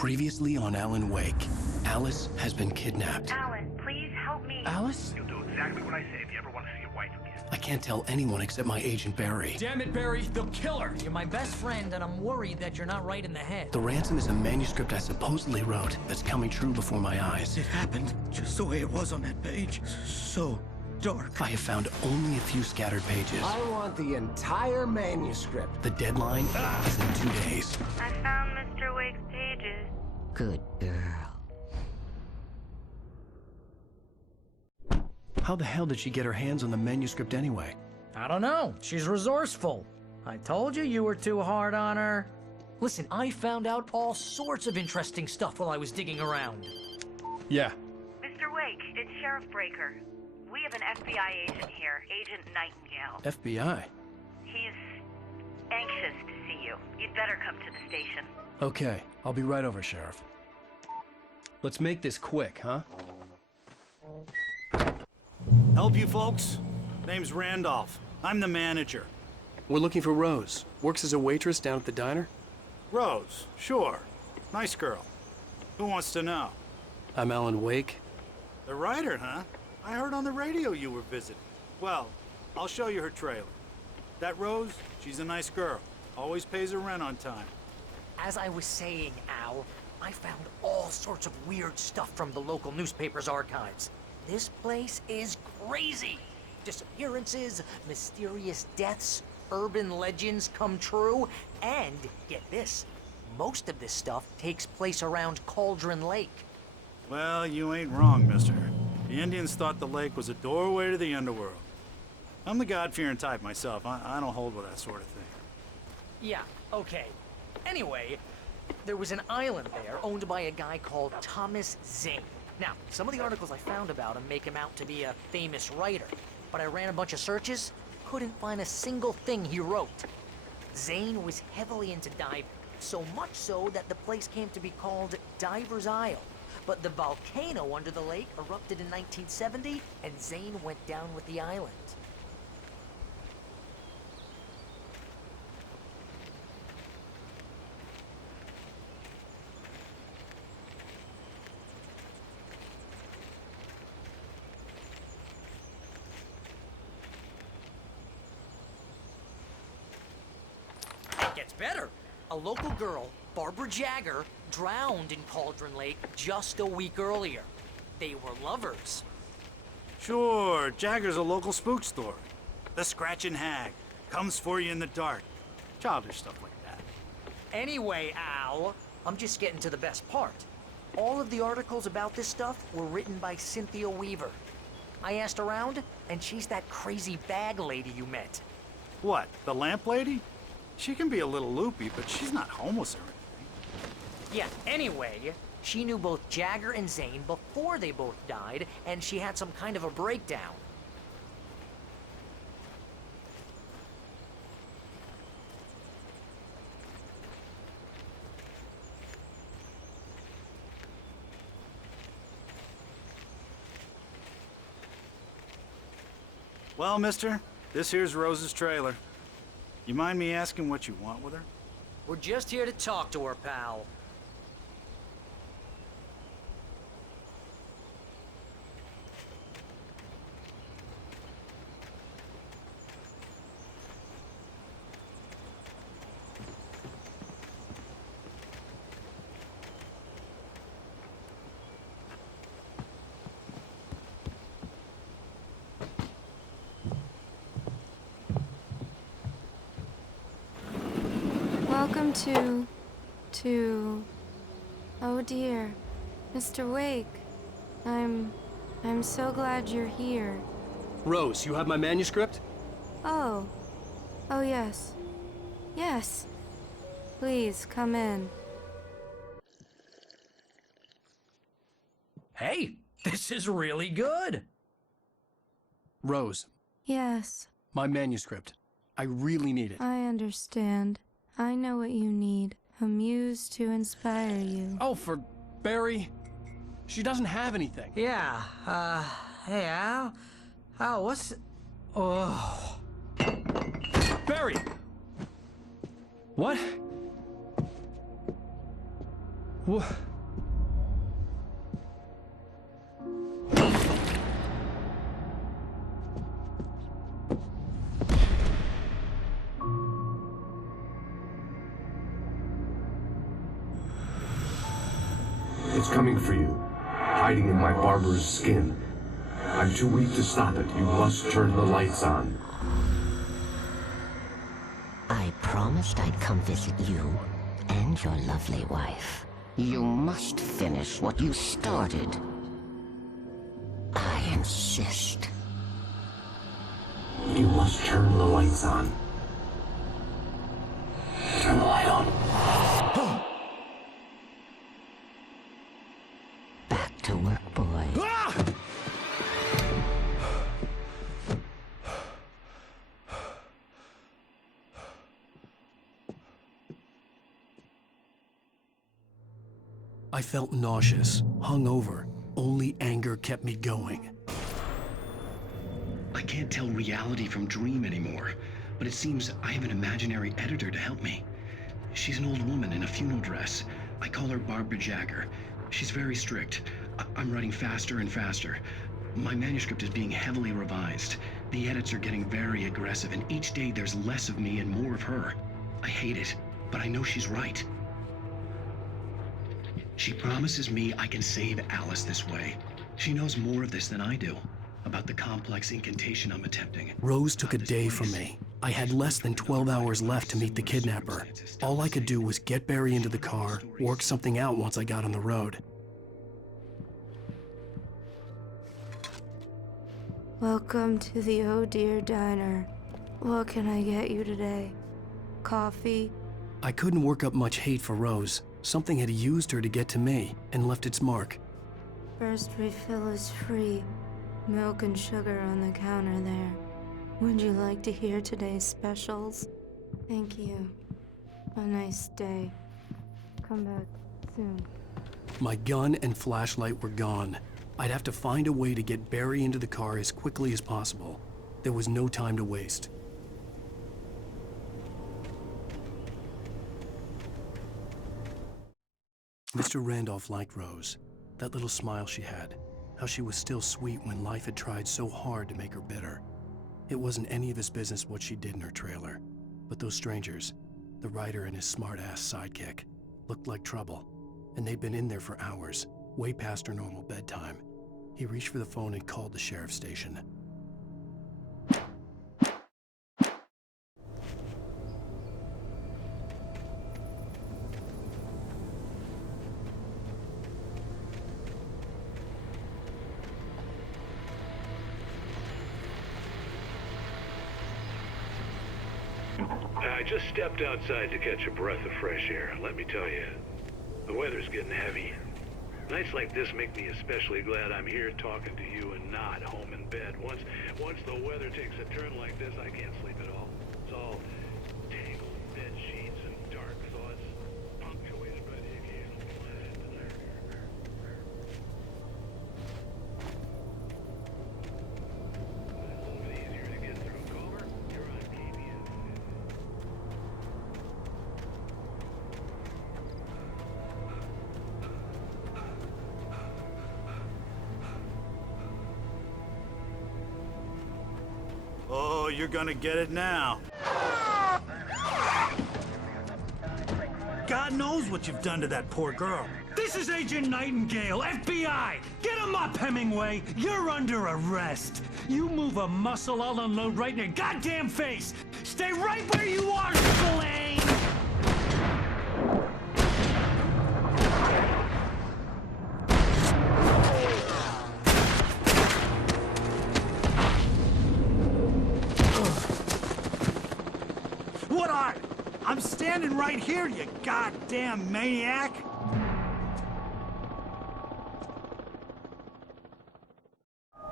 Previously on Alan Wake, Alice has been kidnapped. Alan, please help me. Alice? You'll do exactly what I say if you ever want to see your wife again. I can't tell anyone except my agent Barry. Damn it, Barry, they'll kill her! You're my best friend, and I'm worried that you're not right in the head. The ransom is a manuscript I supposedly wrote that's coming true before my eyes. It happened just the way it was on that page. So dark. I have found only a few scattered pages. I want the entire manuscript. The deadline is in 2 days. I found Mr. Wake's pages. Good girl. How the hell did she get her hands on the manuscript anyway? I don't know. She's resourceful. I told you you were too hard on her. Listen, I found out all sorts of interesting stuff while I was digging around. Yeah. Mr. Wake, it's Sheriff Breaker. We have an FBI agent here, Agent Nightingale. FBI? He's anxious to see you. You'd better come to the station. Okay, I'll be right over, Sheriff. Let's make this quick, huh? Help you folks? Name's Randolph. I'm the manager. We're looking for Rose. Works as a waitress down at the diner. Rose, sure. Nice girl. Who wants to know? I'm Alan Wake. The writer, huh? I heard on the radio you were visiting. Well, I'll show you her trailer. That Rose, she's a nice girl. Always pays her rent on time. As I was saying, Al, I found all sorts of weird stuff from the local newspaper's archives. This place is crazy. Disappearances, mysterious deaths, urban legends come true, and get this, most of this stuff takes place around Cauldron Lake. Well, you ain't wrong, mister. The Indians thought the lake was a doorway to the underworld. I'm the God-fearing type myself. I don't hold with that sort of thing. Yeah, okay. Anyway, there was an island there owned by a guy called Thomas Zane. Now, some of the articles I found about him make him out to be a famous writer, but I ran a bunch of searches, couldn't find a single thing he wrote. Zane was heavily into diving, so much so that the place came to be called Diver's Isle. But the volcano under the lake erupted in 1970, and Zane went down with the island. It gets better. A local girl, Barbara Jagger, drowned in Cauldron Lake just a week earlier. They were lovers. Sure, Jagger's a local spook story. The Scratching Hag comes for you in the dark. Childish stuff like that. Anyway, Al, I'm just getting to the best part. All of the articles about this stuff were written by Cynthia Weaver. I asked around, and she's that crazy bag lady you met. What, the lamp lady? She can be a little loopy, but she's not homeless or anything. Yeah, anyway, she knew both Jagger and Zane before they both died, and she had some kind of a breakdown. Well, mister, this here's Rose's trailer. You mind me asking what you want with her? We're just here to talk to her, pal. Welcome to... Oh dear, Mr. Wake. I'm so glad you're here. Rose, you have my manuscript? Oh. Oh yes. Yes. Please, come in. Hey, this is really good. Rose, Yes, my manuscript. I really need it. I understand. I know what you need. A muse to inspire you. Oh, for Barry. She doesn't have anything. Yeah, hey, Al? Al, what's... Oh... Barry! What? Wha- It's coming for you, hiding in my barber's skin. I'm too weak to stop it. You must turn the lights on. I promised I'd come visit you and your lovely wife. You must finish what you started. I insist. You must turn the lights on. Turn the light on. Back to work, boy. I felt nauseous, hungover. Only anger kept me going. I can't tell reality from dream anymore, but it seems I have an imaginary editor to help me. She's an old woman in a funeral dress. I call her Barbara Jagger. She's very strict. I'm writing faster and faster. My manuscript is being heavily revised. The edits are getting very aggressive, and each day there's less of me and more of her. I hate it, but I know she's right. She promises me I can save Alice this way. She knows more of this than I do, about the complex incantation I'm attempting. Rose took a day from me. I had less than 12 hours left to meet the kidnapper. All I could do was get Barry into the car, work something out once I got on the road. Welcome to the Oh Dear Diner. What can I get you today? Coffee? I couldn't work up much hate for Rose. Something had used her to get to me and left its mark. First refill is free. Milk and sugar on the counter there. Would you like to hear today's specials? Thank you. A nice day. Come back soon. My gun and flashlight were gone. I'd have to find a way to get Barry into the car as quickly as possible. There was no time to waste. Mr. Randolph liked Rose. That little smile she had. How she was still sweet when life had tried so hard to make her bitter. It wasn't any of his business what she did in her trailer. But those strangers, the writer and his smart-ass sidekick, looked like trouble. And they'd been in there for hours, way past her normal bedtime. He reached for the phone and called the sheriff's station. I just stepped outside to catch a breath of fresh air. Let me tell you, the weather's getting heavy. Nights like this make me especially glad I'm here talking to you and not home in bed. Once the weather takes a turn like this, I can't sleep at all. It's all tangled bed sheets and dark thoughts, punctuated by the occasional flash of desire. A little bit easier to get through. Caller, you're on KBS. Oh, you're gonna get it now. God knows what you've done to that poor girl. This is Agent Nightingale, FBI! Get him up, Hemingway! You're under arrest! You move a muscle, I'll unload right in your goddamn face! Stay right where you are, Spillane! What are? I'm standing right here, you goddamn maniac!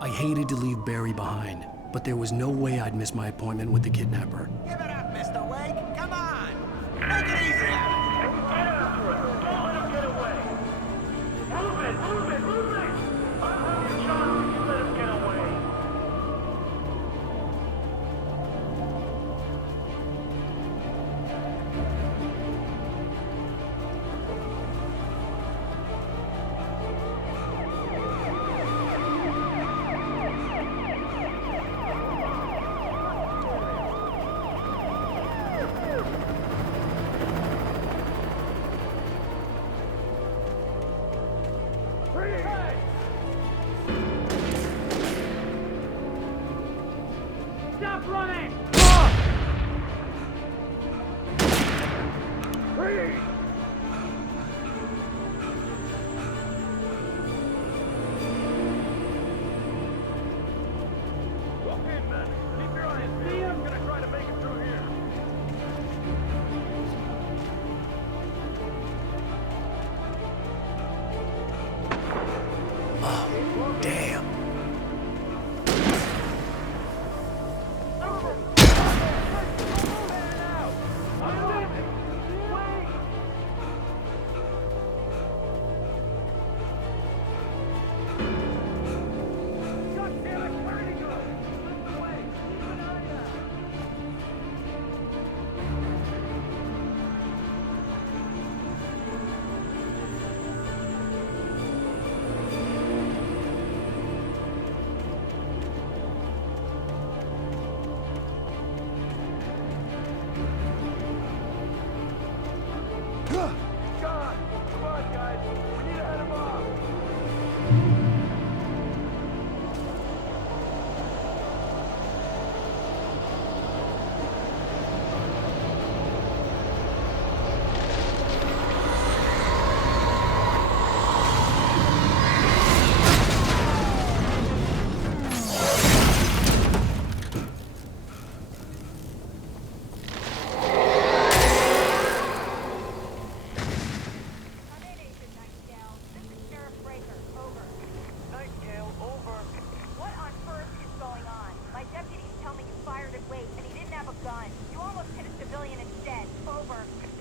I hated to leave Barry behind, but there was no way I'd miss my appointment with the kidnapper. Give it up, Mr. Wake. Come on. Make it easy on him. Get after him. Don't let him get away. Move it, move it, move it. I'll have you charged if you let him get away. a gun. You almost hit a civilian instead. Over.